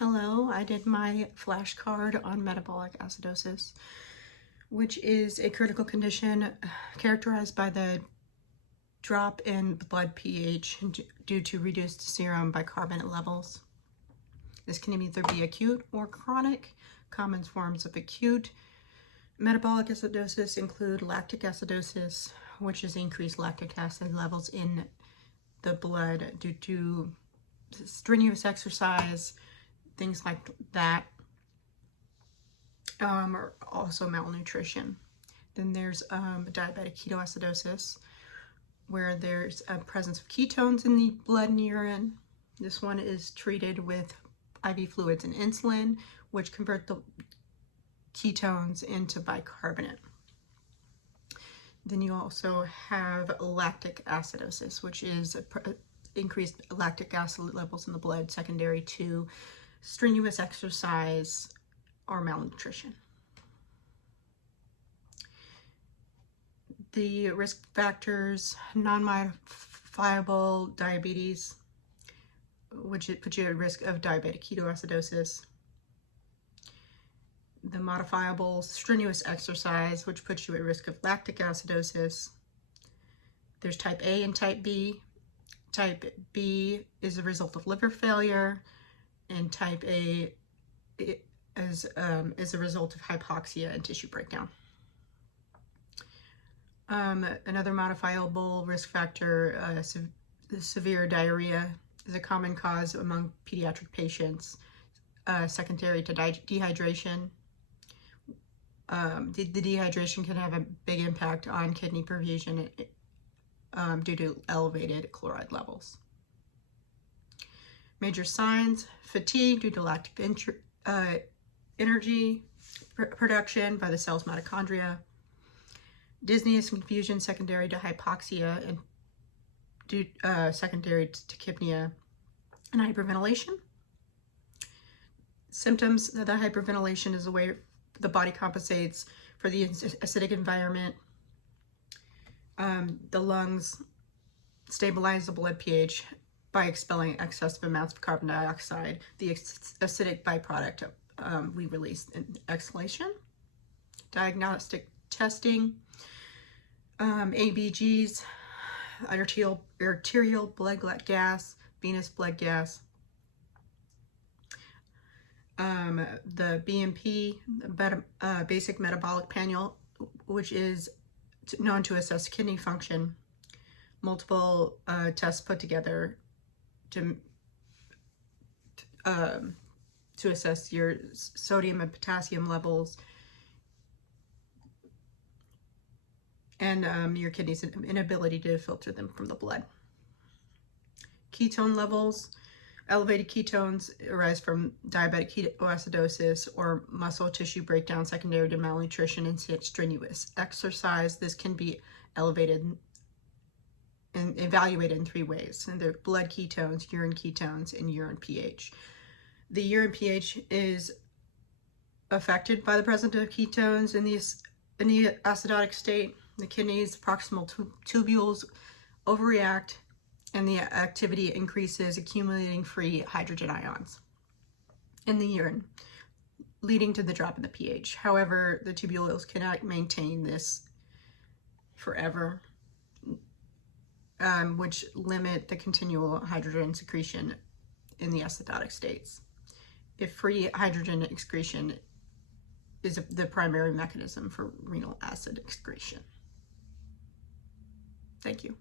Hello, I did my flashcard on metabolic acidosis, which is a critical condition characterized by the drop in blood pH due to reduced serum bicarbonate levels. This can either be acute or chronic. Common forms of acute metabolic acidosis include lactic acidosis, which is increased lactic acid levels in the blood due to strenuous exercise, things like that, or also malnutrition. Then there's diabetic ketoacidosis, where there's a presence of ketones in the blood and urine. This one is treated with IV fluids and insulin, which convert the ketones into bicarbonate. Then you also have lactic acidosis, which is increased lactic acid levels in the blood secondary to strenuous exercise or malnutrition. The risk factors: non-modifiable diabetes, which puts you at risk of diabetic ketoacidosis. The modifiable strenuous exercise, which puts you at risk of lactic acidosis. There's type A and type B. Type B is a result of liver failure, and type A is a result of hypoxia and tissue breakdown. Another modifiable risk factor, severe diarrhea, is a common cause among pediatric patients, secondary to dehydration. The dehydration can have a big impact on kidney perfusion due to elevated chloride levels. Major signs: fatigue due to lack of energy production by the cell's mitochondria, dizziness and confusion secondary to hypoxia and secondary to tachypnea, and hyperventilation. Symptoms: the hyperventilation is the way the body compensates for the acidic environment. The lungs stabilize the blood pH by expelling excessive amounts of carbon dioxide, the acidic byproduct we release in exhalation. Diagnostic testing: ABGs, arterial blood gas, venous blood gas. The BMP, basic metabolic panel, which is known to assess kidney function. Multiple tests put together to assess your sodium and potassium levels and your kidney's inability to filter them from the blood. Ketone levels: elevated ketones arise from diabetic ketoacidosis or muscle tissue breakdown secondary to malnutrition and strenuous exercise. This can be elevated and evaluated in three ways: and they're blood ketones, urine ketones, and urine pH. The urine pH is affected by the presence of ketones in the acidotic state. The kidneys, proximal tubules overreact, and the activity increases, accumulating free hydrogen ions in the urine, leading to the drop in the pH. However, the tubules cannot maintain this forever, which limit the continual hydrogen secretion in the acidotic states. If free hydrogen excretion is the primary mechanism for renal acid excretion. Thank you.